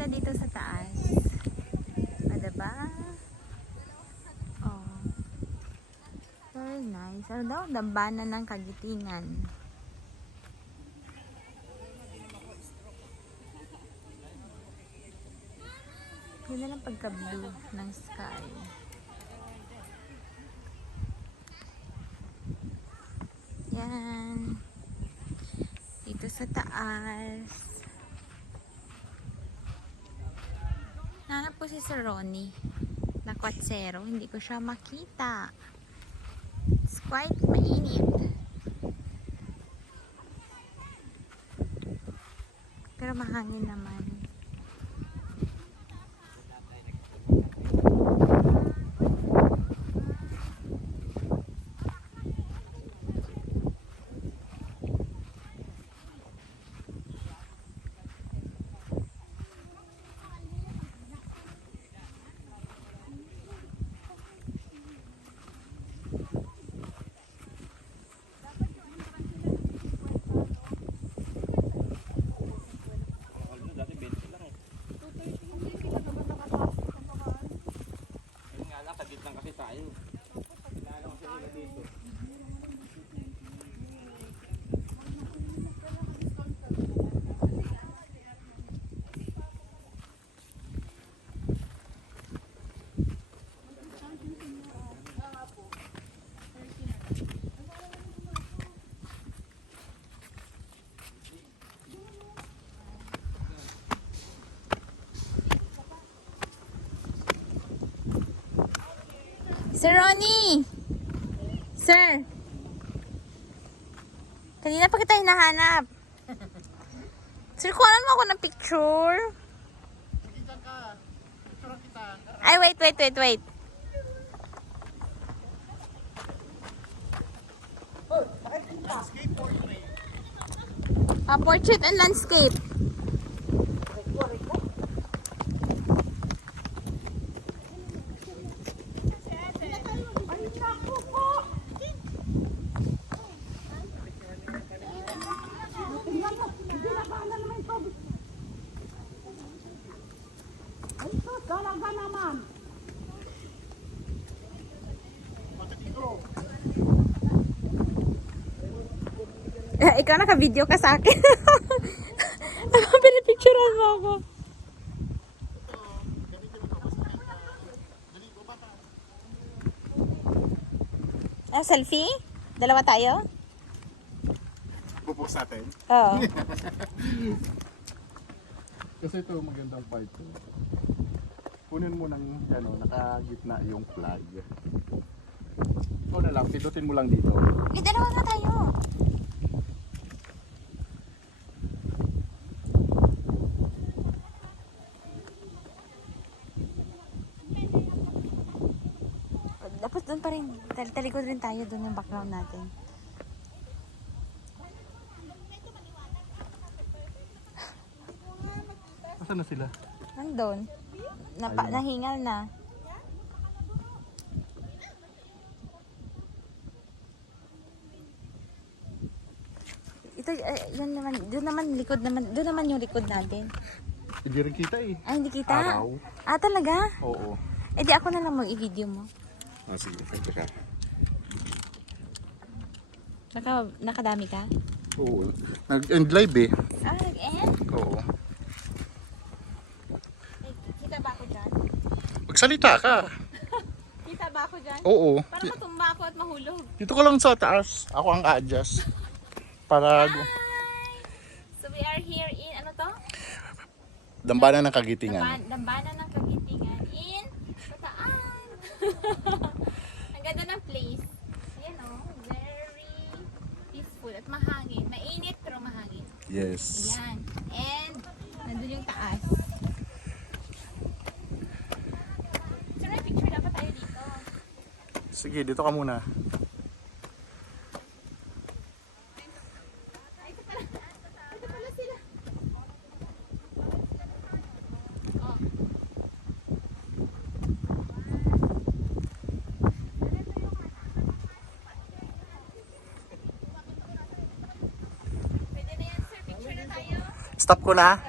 ganda dito sa taas. O, diba? Oh. Very nice. Ano daw? Dambana ng Kagitingan. Ganda ng pagka-blue ng sky. Yan. Dito sa taas. Hanap ko si Sir Ronnie na kwatsero. Hindi ko siya makita. It's quite mainit. Pero mahangin naman. Sir Ronnie! Sir! Kanina pa kita hinahanap. Sir, kuhanan mo ako ng picture. Ay, wait. Portrait and landscape. Talaga naman. Ikaw naka-video ka sa akin. Pinipicturean mo ako. Selfie? Dalawa tayo? Pupost natin? Oo. Kasi ito magandang part. Kunin mo ng nakagitna yung flag. Ikaw na lang, pindutin mo lang dito. Dalawa nga tayo. Tapos doon pa rin. Talikod rin tayo doon yung background natin. Nasaan na sila? Nandun. Nahingal na. Ito, yun naman, doon naman yung likod natin. Hindi rin kita eh. Ay, hindi kita. Araw. Talaga? Oo. Eh di ako na lang mag-i-video mo. Sige, thank you. Nakadami ka? Oo. Nag-end live eh. Nag-end? Oo. Kita ba ako dyan? Magsalita ka. Kita ba ako dyan? Oo. Para matumba ako at mahulog. Dito ka lang sa taas. Ako ang a-adjust. Para... Hi! So we are here in, ano to? Dambana ng Kagitingan. Dambana ng Kagitingan in Bataan. Ang ganda ng place. Ayan o, very peaceful at mahangin. Mainit pero mahangin. Yes. Ayan. And, nandun yung taas. So, may picture dapat tayo dito. Sige, dito ka muna. Ay, ito pala. Ito pala sila. Oh. Pwede na yan, sir. Picture na tayo. Stop ko na.